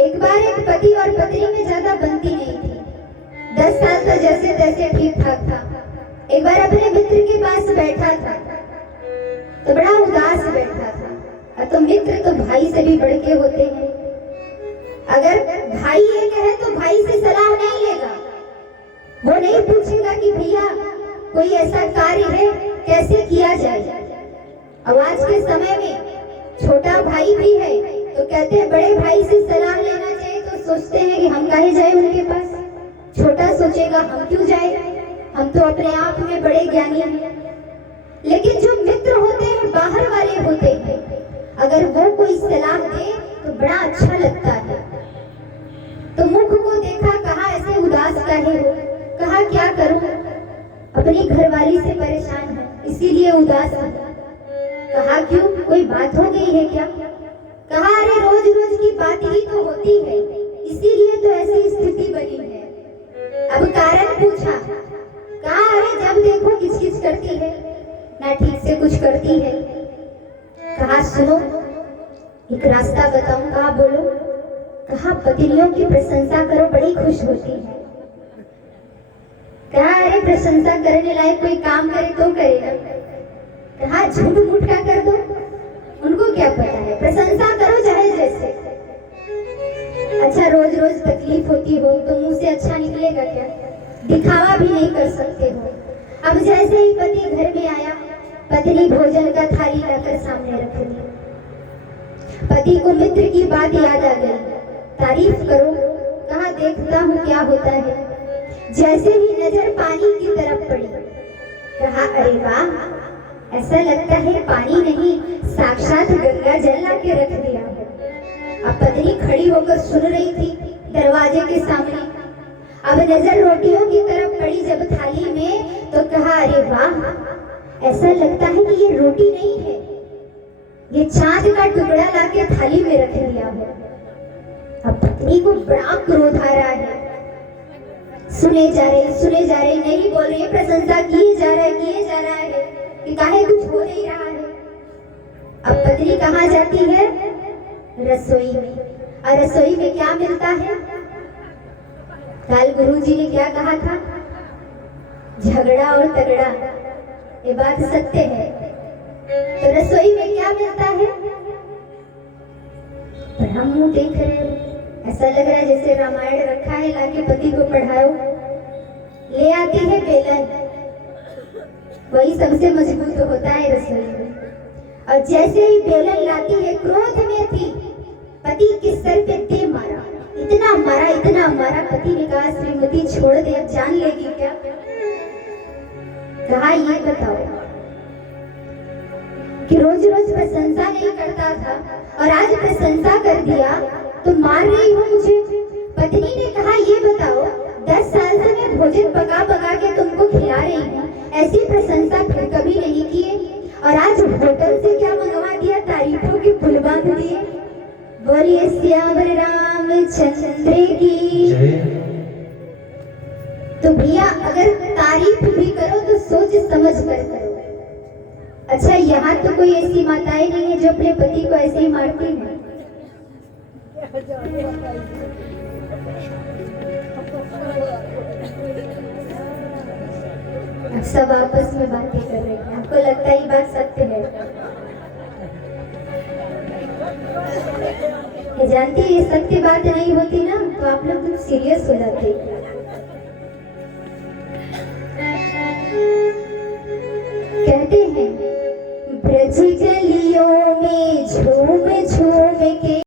एक बार एक पति और पत्नी में ज्यादा बनती नहीं थी। 10 साल तो जैसे तैसे ठीक ठाक था। एक बार अपने मित्र के पास बैठा था तो बड़ा उदास बैठा था। तो मित्र तो भाई से भी बढ़ के होते हैं। अगर भाई ये कहे तो भाई से सलाह नहीं लेगा। वो नहीं पूछेगा कि भैया कोई ऐसा कार्य है कैसे किया जाए। अब आज के समय में छोटा भाई भी है तो कहते हैं बड़े भाई से सलाह लेना चाहिए, तो सोचते हैं कि हम काहे जाए उनके पास। छोटा सोचेगा हम क्यों जाए, हम तो अपने आप में बड़े ज्ञानी हैं। लेकिन जो मित्र होते हैं, बाहर वाले होते हैं, अगर वो कोई सलाह दे तो बड़ा अच्छा लगता है। तो मुख को देखा, कहा ऐसे उदास काहे हो, कहा क्या करूं, अपनी घरवाली से परेशान है इसीलिए उदास है। कहा क्यों, कोई बात हो गई है क्या? कहा अरे रोज रोज की बात ही तो होती है इसीलिए तो ऐसी स्थिति बनी है। अब कारण पूछा, कहा अरे जब देखो किचकिच करती है, ना ठीक से कुछ करती है। कहा सुनो एक रास्ता बताऊं। कहा बोलो। कहा पत्नियों की प्रशंसा करो, बड़ी खुश होती है। कहा अरे प्रशंसा करने लायक कोई काम करे तो करेगा। कहा झूठ मूठ का कर दो, उनको क्या पता है, प्रशंसा करो चाहे जैसे। अच्छा रोज रोज तकलीफ होती हो तो मुंह से अच्छा निकलेगा क्या? दिखावा भी नहीं कर सकते हो। अब जैसे ही पति घर में आया, पत्नी भोजन का थाली लाकर सामने रख दी। पति को मित्र की बात याद आ गई, तारीफ करो। कहा देखता हूँ क्या होता है। जैसे ही नजर पानी की तरफ पड़ी, कहा अरे वाह, ऐसा लगता है पानी नहीं साक्षात गंगा जल ला के रख दिया है। अब पत्नी खड़ी होकर सुन रही थी दरवाजे के सामने। अब नजर रोटियों की तरफ पड़ी जब थाली में, तो कहा अरे वाह, ऐसा लगता है कि ये रोटी नहीं है, ये चांद का टुकड़ा लाके थाली में रख दिया है। अब पत्नी को बड़ा क्रोध आ रहा है। सुने जा रहे नहीं बोल रही, प्रशंसा किए जा रहा है कि काहे कुछ हो नहीं रहा है। अब पत्नी कहाँ जाती है? रसोई में। और रसोई में क्या मिलता है? कल गुरुजी ने क्या कहा था? झगड़ा और तगड़ा, ये बात सत्य है। तो रसोई में क्या मिलता है? पर हम मुंह देख रहे हैं, ऐसा लग रहा है जैसे रामायण रखा है, लाके पति को पढ़ाओ। ले आती है बेलन, वही सबसे मजबूत होता है रसोई में। और जैसे ही बेलन लाती है, क्रोध में थी, पति के सर पे दे मारा, इतना मारा। पति ने कहा श्रीमती छोड़ दे, अब जान लेगी क्या? कहा ये बताओ कि रोज रोज प्रशंसा नहीं करता था और आज प्रशंसा कर दिया तो मार रही हो मुझे। पत्नी ने कहा ये बताओ, 10 साल से मैं भोजन पका के तुमको खिला रही हूँ, ऐसी प्रशंसा फिर कभी नहीं किए, और आज होटल से क्या मंगवा दिया, तारीफों के पुल बांध दिए। बोलिए श्यावर रामचंद्र की। तो भैया अगर तारीफ भी करो तो सोच समझ कर करो। अच्छा यहाँ तो कोई ऐसी माताएं नहीं है जो अपने पति को ऐसे ही मारती हैं। सब आपस में बातें कर रहे हैं, आपको लगता है ये बात सत्य है? ये जानती है ये सत्य बात नहीं होती ना तो आप लोग तो सीरियस हो जाते। कहते हैं ब्रज गलियों में झूम झूम के